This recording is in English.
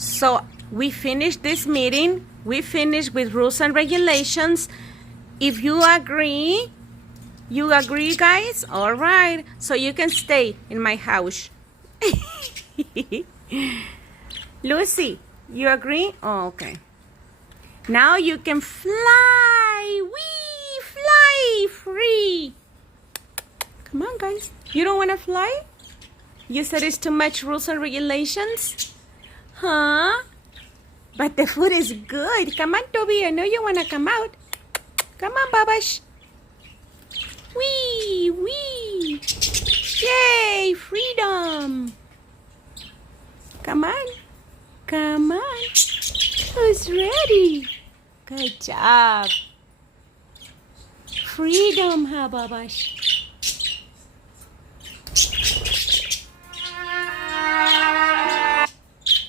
So we finished this meeting. We finished with rules and regulations. If you agree, guys? All right. So you can stay in my house. Lucy, you agree? Oh, okay. Now you can fly. We fly free. Come on, guys. You don't want to fly? You said it's too much rules and regulations? Huh? But the food is good. Come on, Toby. I know you want to come out. Come on, Babash. Wee, wee. Yay, freedom. Come on. Come on. Who's ready? Good job. Freedom, huh, Babash?